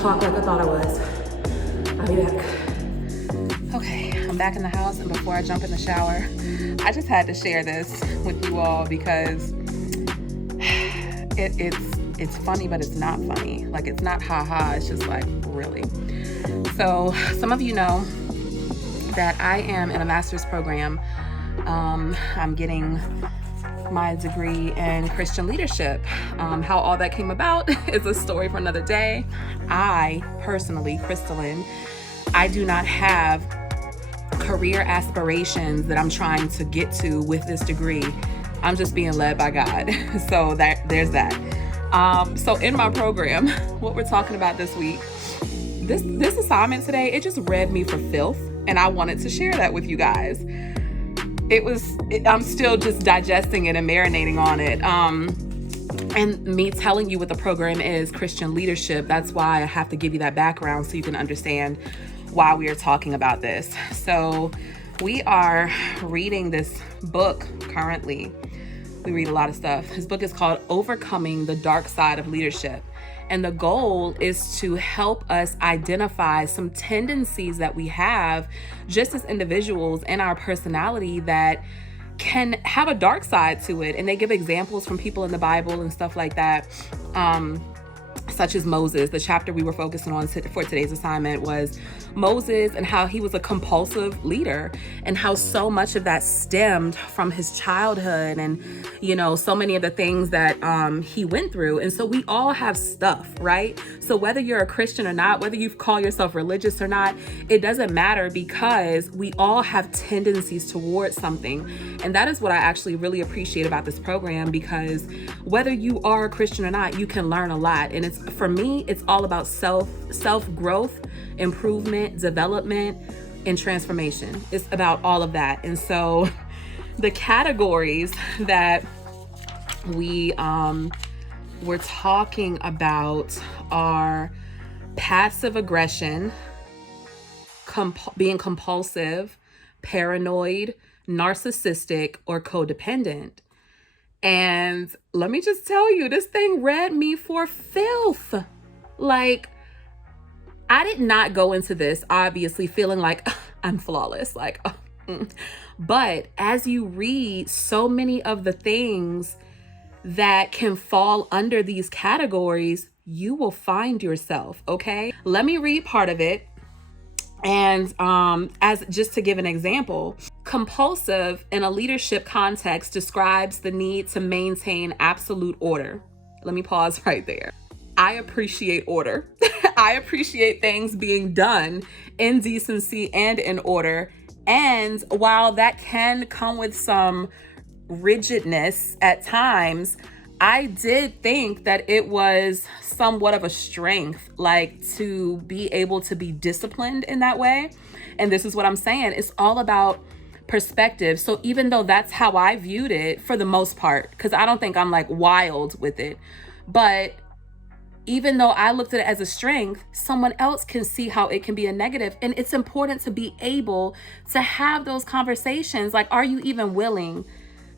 talk like I thought I was. I'll be back. Okay, I'm back in the house, and before I jump in the shower, I just had to share this with you all because it's funny, but it's not funny. Like, it's not ha-ha, it's just like, really. So some of you know that I am in a master's program. I'm getting my degree in Christian leadership. How all that came about is a story for another day. I personally, Crystolyn, I do not have career aspirations that I'm trying to get to with this degree. I'm just being led by God. So there's that. So in my program, what we're talking about this week, this assignment today, it just read me for filth, and I wanted to share that with you guys. I'm still just digesting it and marinating on it. And me telling you what the program is, Christian leadership, that's why I have to give you that background so you can understand why we are talking about this. So we are reading this book currently. We read a lot of stuff. This book is called Overcoming the Dark Side of Leadership. And the goal is to help us identify some tendencies that we have just as individuals in our personality that can have a dark side to it. And they give examples from people in the Bible and stuff like that. Such as Moses. The chapter we were focusing on for today's assignment was Moses and how he was a compulsive leader and how so much of that stemmed from his childhood and, so many of the things that he went through. And so we all have stuff, right? So whether you're a Christian or not, whether you call yourself religious or not, it doesn't matter because we all have tendencies towards something. And that is what I actually really appreciate about this program, because whether you are a Christian or not, you can learn a lot. And for me, it's all about self-growth, improvement, development, and transformation. It's about all of that. And so the categories that we we're talking about are passive aggression, being compulsive, paranoid, narcissistic, or codependent. And let me just tell you, this thing read me for filth. Like, I did not go into this obviously feeling like I'm flawless. But as you read so many of the things that can fall under these categories, you will find yourself, okay? Let me read part of it. And as just to give an example, compulsive in a leadership context describes the need to maintain absolute order. Let me pause right there. I appreciate order. I appreciate things being done in decency and in order. And while that can come with some rigidness at times, I did think that it was somewhat of a strength, like to be able to be disciplined in that way. And this is what I'm saying. It's all about perspective. So even though that's how I viewed it for the most part, because I don't think I'm like wild with it, but even though I looked at it as a strength, someone else can see how it can be a negative. And it's important to be able to have those conversations. Like, are you even willing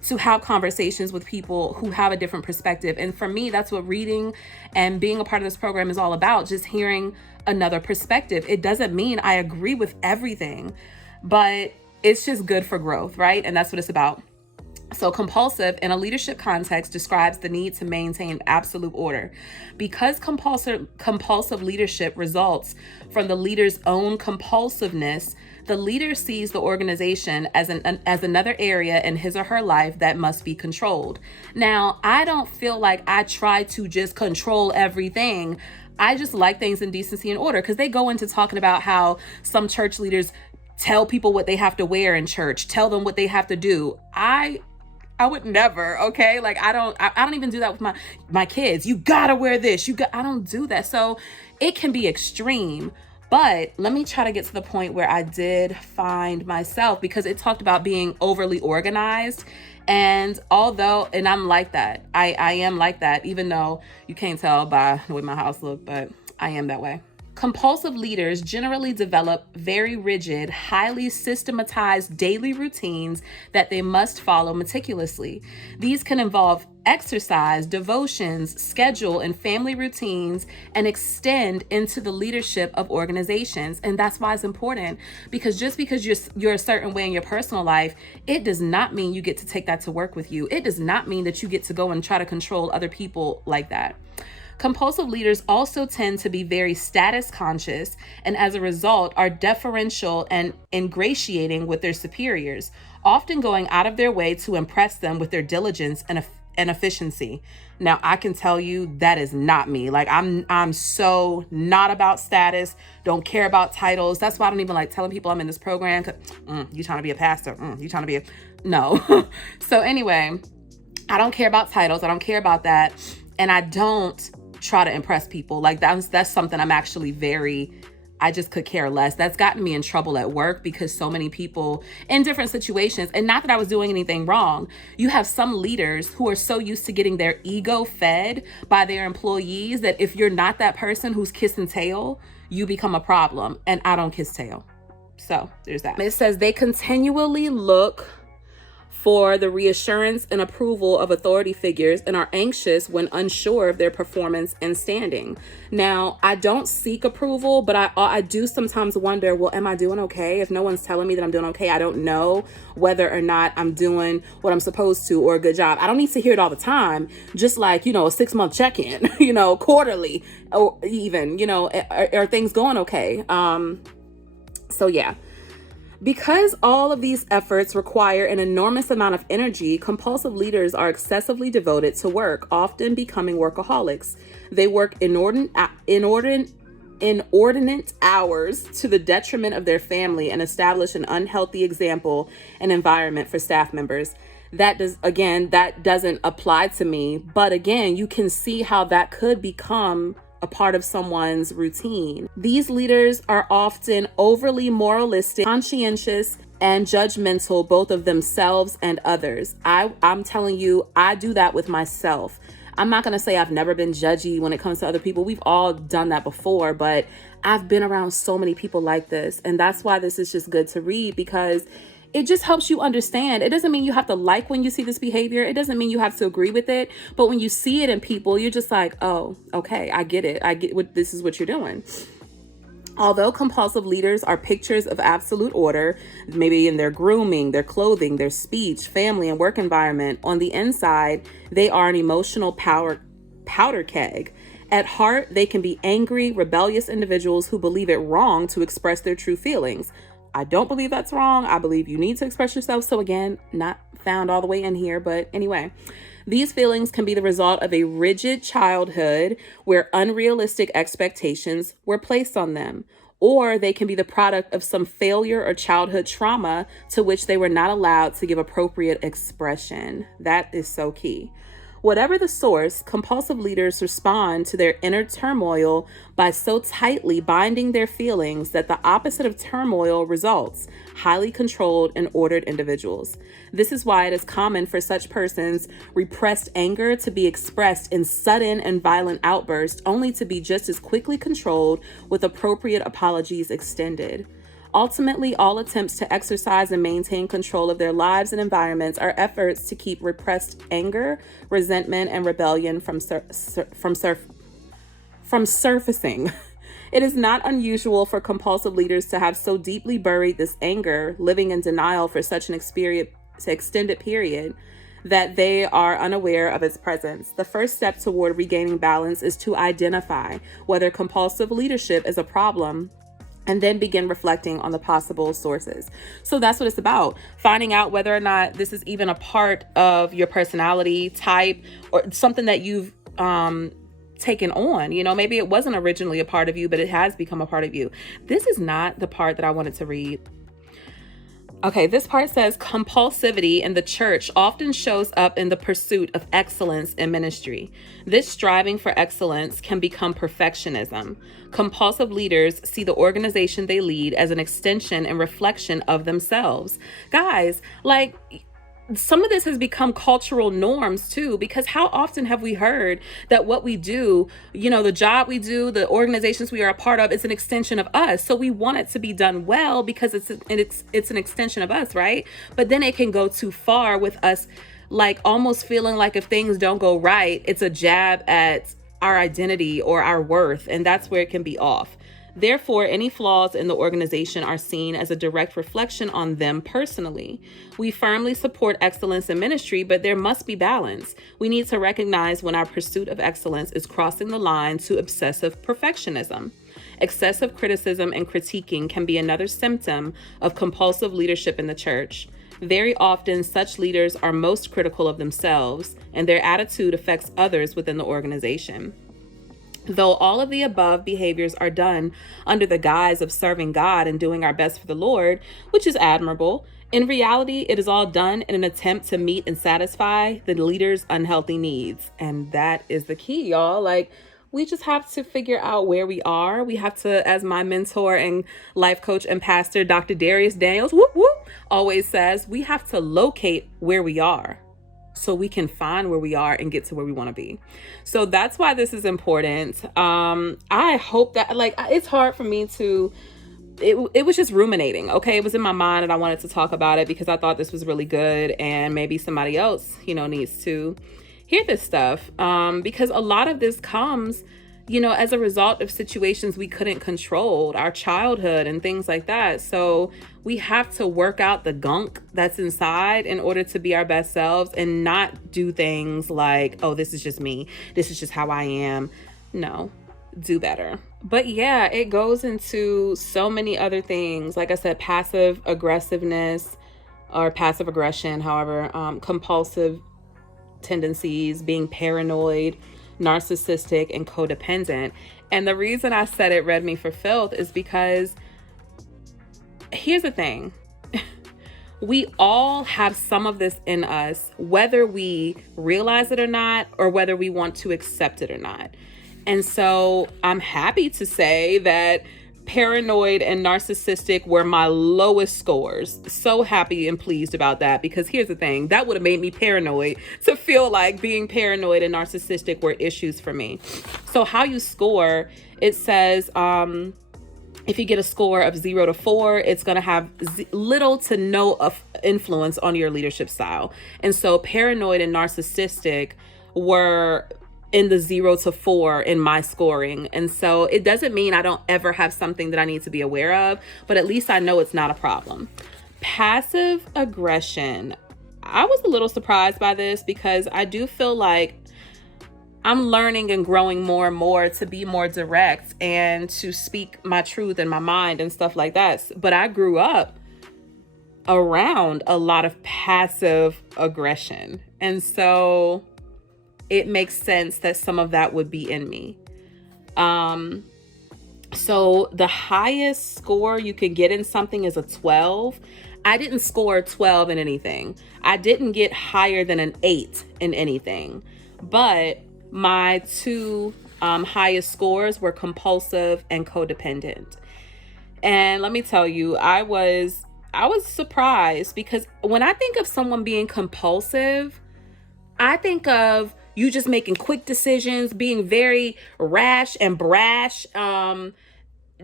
to have conversations with people who have a different perspective? And for me, that's what reading and being a part of this program is all about, just hearing another perspective. It doesn't mean I agree with everything, but it's just good for growth, right? And that's what it's about. So compulsive in a leadership context describes the need to maintain absolute order. Because compulsive leadership results from the leader's own compulsiveness, the leader sees the organization as another area in his or her life that must be controlled. Now, I don't feel like I try to just control everything. I just like things in decency and order, because they go into talking about how some church leaders tell people what they have to wear in church, tell them what they have to do. I would never, okay? Like, I don't even do that with my kids. You gotta wear this. I don't do that. So it can be extreme. But let me try to get to the point where I did find myself, because it talked about being overly organized. And I'm like that. I am like that, even though you can't tell by the way my house looked, but I am that way. Compulsive leaders generally develop very rigid, highly systematized daily routines that they must follow meticulously. These can involve exercise, devotions, schedule, and family routines, and extend into the leadership of organizations. And that's why it's important, because just because you're a certain way in your personal life, it does not mean you get to take that to work with you. It does not mean that you get to go and try to control other people like that. Compulsive leaders also tend to be very status conscious, and as a result are deferential and ingratiating with their superiors, often going out of their way to impress them with their diligence and efficiency. Now, I can tell you that is not me. Like, I'm so not about status, don't care about titles. That's why I don't even like telling people I'm in this program. You trying to be a pastor? You trying to be a... No. So anyway, I don't care about titles. I don't care about that. And I don't try to impress people. Like, that's something I'm actually I just could care less. That's gotten me in trouble at work because so many people in different situations, and not that I was doing anything wrong, you have some leaders who are so used to getting their ego fed by their employees that if you're not that person who's kissing tail, you become a problem. And I don't kiss tail. So there's that. It says they continually look for the reassurance and approval of authority figures and are anxious when unsure of their performance and standing. Now, I don't seek approval, but I do sometimes wonder, well, am I doing okay? If no one's telling me that I'm doing okay, I don't know whether or not I'm doing what I'm supposed to or a good job. I don't need to hear it all the time, just like, a 6-month check-in, quarterly, or even, are things going okay? So yeah. Because all of these efforts require an enormous amount of energy, compulsive leaders are excessively devoted to work, often becoming workaholics. They work inordinate hours to the detriment of their family and establish an unhealthy example and environment for staff members. That doesn't apply to me. But again, you can see how that could become a part of someone's routine. These leaders are often overly moralistic, conscientious, and judgmental, both of themselves and others. I'm telling you, I do that with myself. I'm not going to say I've never been judgy when it comes to other people. We've all done that before, but I've been around so many people like this. And that's why this is just good to read, because it just helps you understand. It doesn't mean you have to like when you see this behavior. It doesn't mean you have to agree with it. But when you see it in people, you're just like, oh, okay, I get it. I get what this is what you're doing. Although compulsive leaders are pictures of absolute order, maybe in their grooming, their clothing, their speech, family, and work environment, on the inside, they are an emotional powder keg. At heart, they can be angry, rebellious individuals who believe it wrong to express their true feelings. I don't believe that's wrong. I believe you need to express yourself. So again, not found all the way in here, but anyway, these feelings can be the result of a rigid childhood where unrealistic expectations were placed on them, or they can be the product of some failure or childhood trauma to which they were not allowed to give appropriate expression. That is so key. Whatever the source, compulsive leaders respond to their inner turmoil by so tightly binding their feelings that the opposite of turmoil results: highly controlled and ordered individuals. This is why it is common for such persons' repressed anger to be expressed in sudden and violent outbursts, only to be just as quickly controlled with appropriate apologies extended. Ultimately, all attempts to exercise and maintain control of their lives and environments are efforts to keep repressed anger, resentment, and rebellion from surfacing. It is not unusual for compulsive leaders to have so deeply buried this anger, living in denial for such an extended period, that they are unaware of its presence. The first step toward regaining balance is to identify whether compulsive leadership is a problem, and then begin reflecting on the possible sources. So that's what it's about. Finding out whether or not this is even a part of your personality type or something that you've taken on. Maybe it wasn't originally a part of you, but it has become a part of you. This is not the part that I wanted to read. Okay, this part says compulsivity in the church often shows up in the pursuit of excellence in ministry. This striving for excellence can become perfectionism. Compulsive leaders see the organization they lead as an extension and reflection of themselves. Guys, some of this has become cultural norms too, because how often have we heard that what we do, the job we do, the organizations we are a part of, is an extension of us. So we want it to be done well because it's an extension of us, right? But then it can go too far with us, like almost feeling like if things don't go right, it's a jab at our identity or our worth, and that's where it can be off. Therefore, any flaws in the organization are seen as a direct reflection on them personally. We firmly support excellence in ministry, but there must be balance. We need to recognize when our pursuit of excellence is crossing the line to obsessive perfectionism. Excessive criticism and critiquing can be another symptom of compulsive leadership in the church. Very often, such leaders are most critical of themselves, and their attitude affects others within the organization. Though all of the above behaviors are done under the guise of serving God and doing our best for the Lord, which is admirable, in reality, it is all done in an attempt to meet and satisfy the leader's unhealthy needs. And that is the key, y'all. Like, we just have to figure out where we are. We have to, as my mentor and life coach and pastor, Dr. Darius Daniels, whoop, whoop, always says, we have to locate where we are, so we can find where we are and get to where we want to be. So that's why this is important. I hope that, it's hard for me to, it was just ruminating. Okay. It was in my mind and I wanted to talk about it because I thought this was really good. And maybe somebody else, needs to hear this stuff. Because a lot of this comes, as a result of situations we couldn't control, our childhood and things like that. So we have to work out the gunk that's inside in order to be our best selves and not do things like, oh, this is just me. This is just how I am. No, do better. But yeah, it goes into so many other things. Like I said, passive aggressiveness or passive aggression, however, compulsive tendencies, being paranoid, narcissistic, and codependent. And the reason I said it read me for filth is because here's the thing. We all have some of this in us, whether we realize it or not, or whether we want to accept it or not. And so I'm happy to say that paranoid and narcissistic were my lowest scores. So happy and pleased about that, because here's the thing, that would have made me paranoid to feel like being paranoid and narcissistic were issues for me. So how you score, it says, if you get a score of 0 to 4, it's going to have little to no influence on your leadership style. And so paranoid and narcissistic were in the 0 to 4 in my scoring. And so it doesn't mean I don't ever have something that I need to be aware of, but at least I know it's not a problem. Passive aggression. I was a little surprised by this because I do feel like I'm learning and growing more and more to be more direct and to speak my truth in my mind and stuff like that. But I grew up around a lot of passive aggression. And so it makes sense that some of that would be in me. So the highest score you can get in something is a 12. I didn't score 12 in anything. I didn't get higher than an 8 in anything. But my two highest scores were compulsive and codependent. And let me tell you, I was surprised, because when I think of someone being compulsive, I think of you just making quick decisions, being very rash and brash,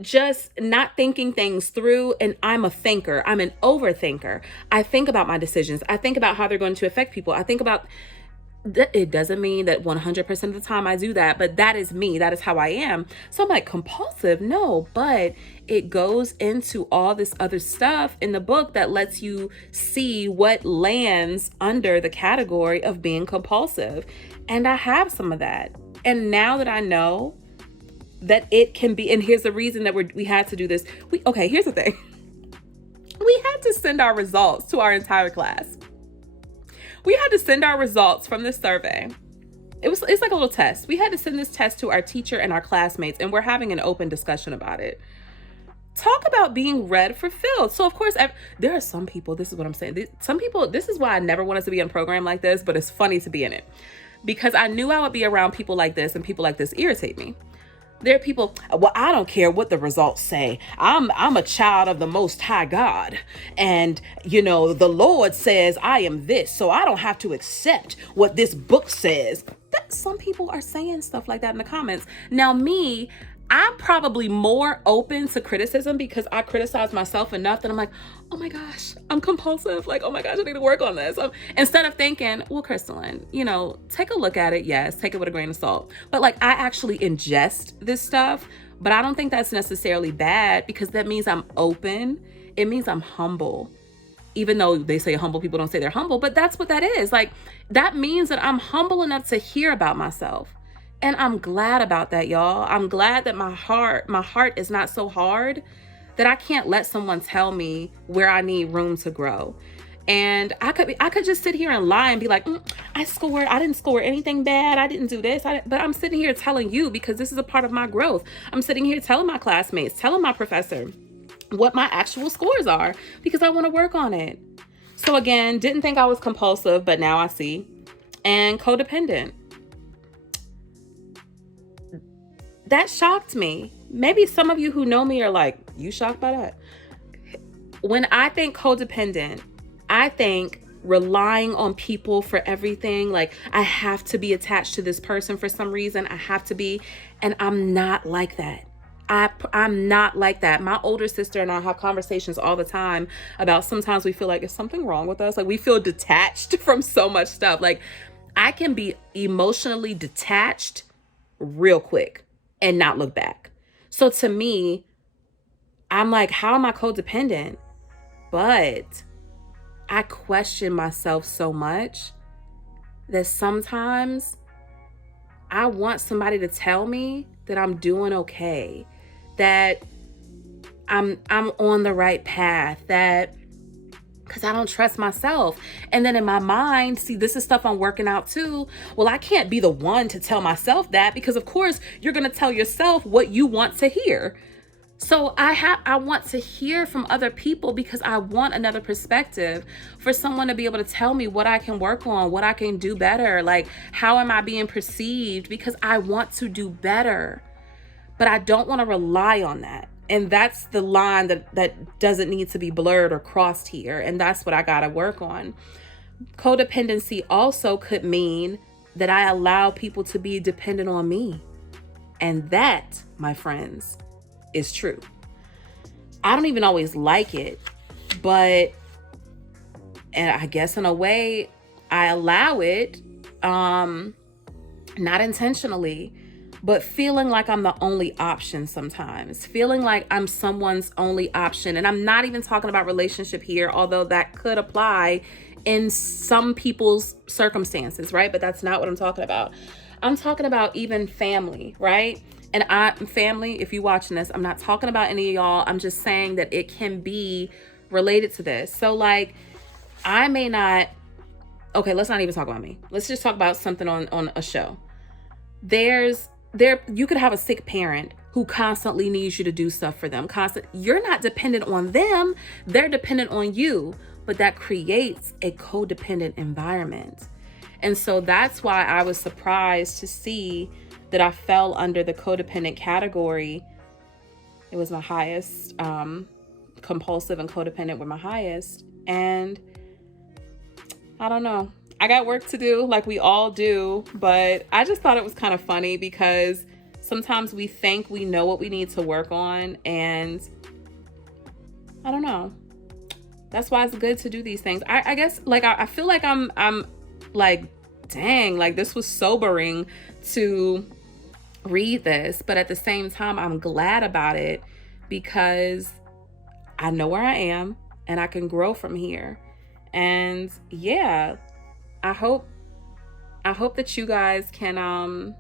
just not thinking things through. And I'm a thinker. I'm an overthinker. I think about my decisions. I think about how they're going to affect people. I think about, it doesn't mean that 100% of the time I do that, but that is me. That is how I am. So I'm like, compulsive? No, but it goes into all this other stuff in the book that lets you see what lands under the category of being compulsive. And I have some of that. And now that I know that it can be, and here's the reason that we had to do this. Here's the thing. We had to send our results to our entire class. We had to send our results from this survey. It's like a little test. We had to send this test to our teacher and our classmates, and we're having an open discussion about it. Talk about being read for filth. So of course, there are some people, this is what I'm saying. Some people, this is why I never wanted to be in a program like this, but it's funny to be in it, because I knew I would be around people like this, and people like this irritate me. There are people, well, I don't care what the results say. I'm a child of the Most High God. And, the Lord says I am this, so I don't have to accept what this book says. Some people are saying stuff like that in the comments. Now, I'm probably more open to criticism because I criticize myself enough that I'm like, oh my gosh, I'm compulsive. Like, oh my gosh, I need to work on this. Instead of thinking, well, Crystolyn, take a look at it. Yes, take it with a grain of salt. But like, I actually ingest this stuff, but I don't think that's necessarily bad because that means I'm open. It means I'm humble. Even though they say humble people don't say they're humble, but that's what that is. Like, that means that I'm humble enough to hear about myself. And I'm glad about that, y'all. I'm glad that my heart is not so hard that I can't let someone tell me where I need room to grow. And I could just sit here and lie and be like, I didn't score anything bad. I didn't do this. But I'm sitting here telling you because this is a part of my growth. I'm sitting here telling my classmates, telling my professor what my actual scores are because I want to work on it. So again, didn't think I was compulsive, but now I see. And codependent. That shocked me. Maybe some of you who know me are like, you shocked by that? When I think codependent, I think relying on people for everything. Like, I have to be attached to this person for some reason. I have to be. And I'm not like that. I'm not like that. My older sister and I have conversations all the time about sometimes we feel like is something wrong with us. Like, we feel detached from so much stuff. Like, I can be emotionally detached real quick and not look back. So to me, I'm like, how am I codependent? But I question myself so much that sometimes I want somebody to tell me that I'm doing okay, that I'm on the right path, because I don't trust myself. And then in my mind, see, this is stuff I'm working out too. Well, I can't be the one to tell myself that because of course you're going to tell yourself what you want to hear. So I want to hear from other people because I want another perspective for someone to be able to tell me what I can work on, what I can do better. Like, how am I being perceived? Because I want to do better, but I don't want to rely on that. And that's the line that doesn't need to be blurred or crossed here. And that's what I got to work on. Codependency also could mean that I allow people to be dependent on me. And that, my friends, is true. I don't even always like it, and I guess in a way I allow it, not intentionally, but feeling like I'm the only option sometimes, feeling like I'm someone's only option. And I'm not even talking about relationship here, although that could apply in some people's circumstances, right? But that's not what I'm talking about. I'm talking about even family, right? And family, if you're watching this, I'm not talking about any of y'all. I'm just saying that it can be related to this. So like, I may not, okay, let's not even talk about me. Let's just talk about something on a show. You could have a sick parent who constantly needs you to do stuff for them. You're not dependent on them. They're dependent on you, but that creates a codependent environment. And so that's why I was surprised to see that I fell under the codependent category. It was my highest. Compulsive and codependent were my highest. And I don't know. I got work to do, like we all do, but I just thought it was kind of funny because sometimes we think we know what we need to work on, and I don't know. That's why it's good to do these things. I guess, like, I feel like I'm like, dang, like this was sobering to read this, but at the same time, I'm glad about it because I know where I am and I can grow from here. And yeah, I hope that you guys can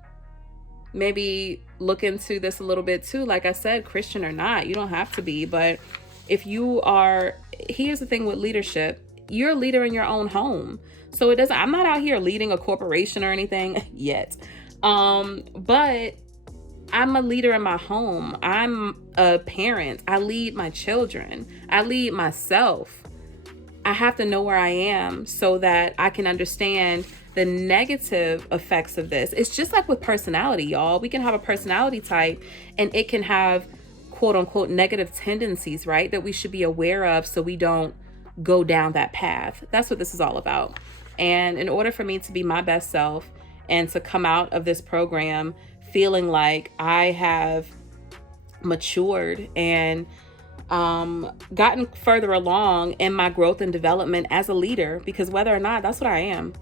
maybe look into this a little bit too. Like I said, Christian or not, you don't have to be, but if you are, here's the thing with leadership, you're a leader in your own home. So I'm not out here leading a corporation or anything yet. But I'm a leader in my home. I'm a parent. I lead my children. I lead myself. I have to know where I am so that I can understand the negative effects of this. It's just like with personality, y'all. We can have a personality type and it can have quote unquote negative tendencies, right? That we should be aware of so we don't go down that path. That's what this is all about. And in order for me to be my best self and to come out of this program feeling like I have matured and gotten further along in my growth and development as a leader, because whether or not, that's what I am.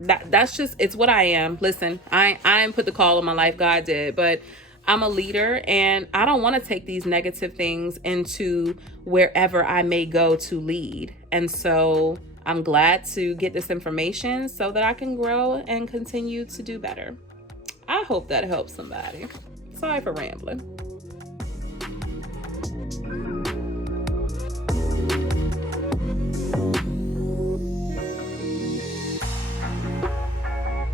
That's just, it's what I am. Listen, I didn't put the call on my life, God did, but I'm a leader and I don't want to take these negative things into wherever I may go to lead. And so I'm glad to get this information so that I can grow and continue to do better. I hope that helps somebody. Sorry for rambling.